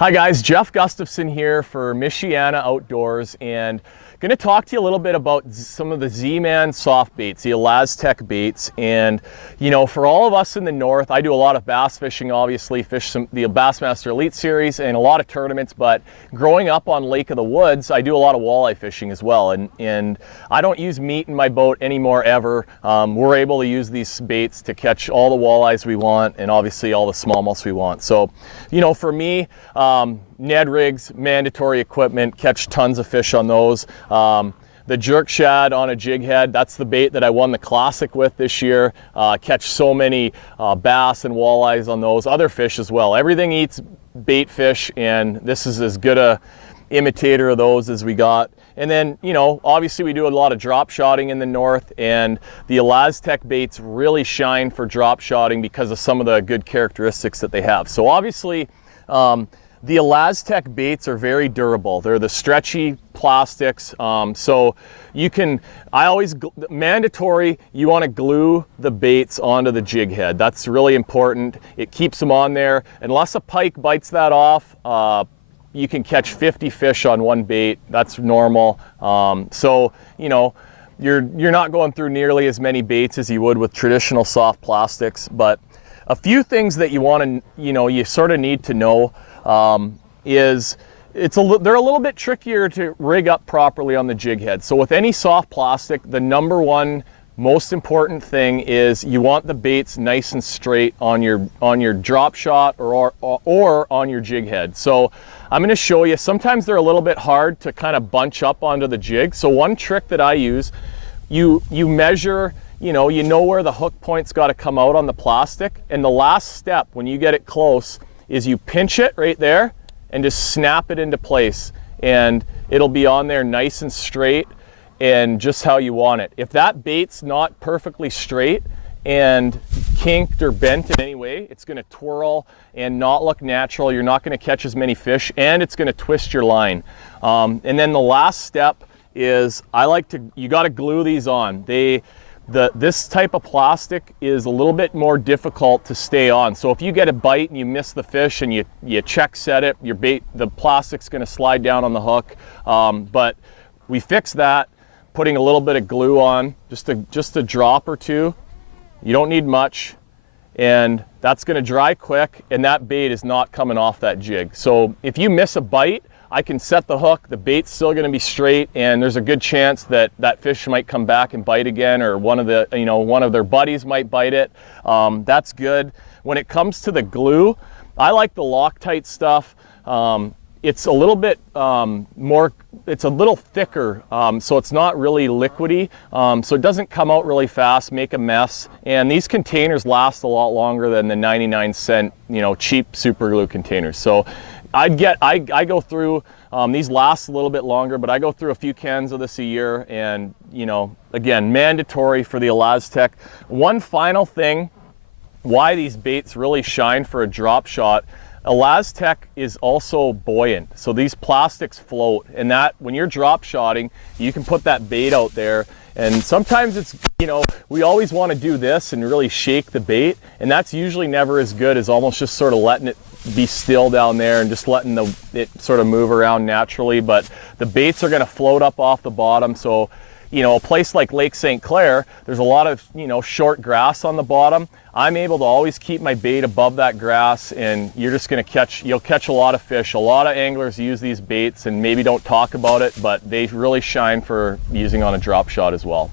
Hi guys, Jeff Gustafson here for Michiana Outdoors, and going to talk to you a little bit about some of the Z-Man soft baits, the ElaZtech baits. And you know, for all of us in the north, I do a lot of bass fishing, obviously, the Bassmaster Elite Series and a lot of tournaments, but growing up on Lake of the Woods, I do a lot of walleye fishing as well. And I don't use meat in my boat anymore ever. We're able to use these baits to catch all the walleyes we want and obviously all the smallmouths we want. So, you know, for me, Ned rigs, mandatory equipment, catch tons of fish on those. The jerk shad on a jig head, that's the bait that I won the classic with this year. Catch so many bass and walleyes on those, other fish as well. Everything eats bait fish, and this is as good a imitator of those as we got. And then, you know, obviously we do a lot of drop shotting in the north, and the ElaZtech baits really shine for drop shotting because of some of the good characteristics that they have. So obviously, the ElaZtech baits are very durable. They're the stretchy plastics. So you can, mandatory, you want to glue the baits onto the jig head. That's really important. It keeps them on there. Unless a pike bites that off, you can catch 50 fish on one bait. That's normal. So, you know, you're not going through nearly as many baits as you would with traditional soft plastics. But a few things that you want to, you sort of need to know is they're a little bit trickier to rig up properly on the jig head. So with any soft plastic, the number one most important thing is you want the baits nice and straight on your drop shot or on your jig head. So I'm going to show you. Sometimes they're a little bit hard to kind of bunch up onto the jig. So one trick that I use, you measure, you know where the hook point's got to come out on the plastic, and the last step when you get it close is you pinch it right there and just snap it into place, and it'll be on there nice and straight and just how you want it. If that bait's not perfectly straight and kinked or bent in any way, it's going to twirl and not look natural. You're not going to catch as many fish, and it's going to twist your line. And then the last step is you got to glue these on. This type of plastic is a little bit more difficult to stay on. So if you get a bite and you miss the fish and you check set it, the plastic's going to slide down on the hook. But we fix that, putting a little bit of glue on, just a drop or two. You don't need much, and that's going to dry quick, and that bait is not coming off that jig. So if you miss a bite, I can set the hook, the bait's still going to be straight, and there's a good chance that that fish might come back and bite again, or one of their buddies might bite it. That's good. When it comes to the glue, I like the Loctite stuff. It's a little bit it's a little thicker, so it's not really liquidy, so it doesn't come out really fast, make a mess. And these containers last a lot longer than the 99-cent, cheap super glue containers. So I go through, these last a little bit longer, but I go through a few cans of this a year, and again, mandatory for the ElaZtech. One final thing, why these baits really shine for a drop shot, ElaZtech is also buoyant. So these plastics float, and that when you're drop shotting, you can put that bait out there. And sometimes it's, we always want to do this and really shake the bait, and that's usually never as good as almost just sort of letting it be still down there and just letting it sort of move around naturally. But the baits are going to float up off the bottom. So, a place like Lake St. Clair, there's a lot of, short grass on the bottom. I'm able to always keep my bait above that grass, and you're just going to you'll catch a lot of fish. A lot of anglers use these baits and maybe don't talk about it, but they really shine for using on a drop shot as well.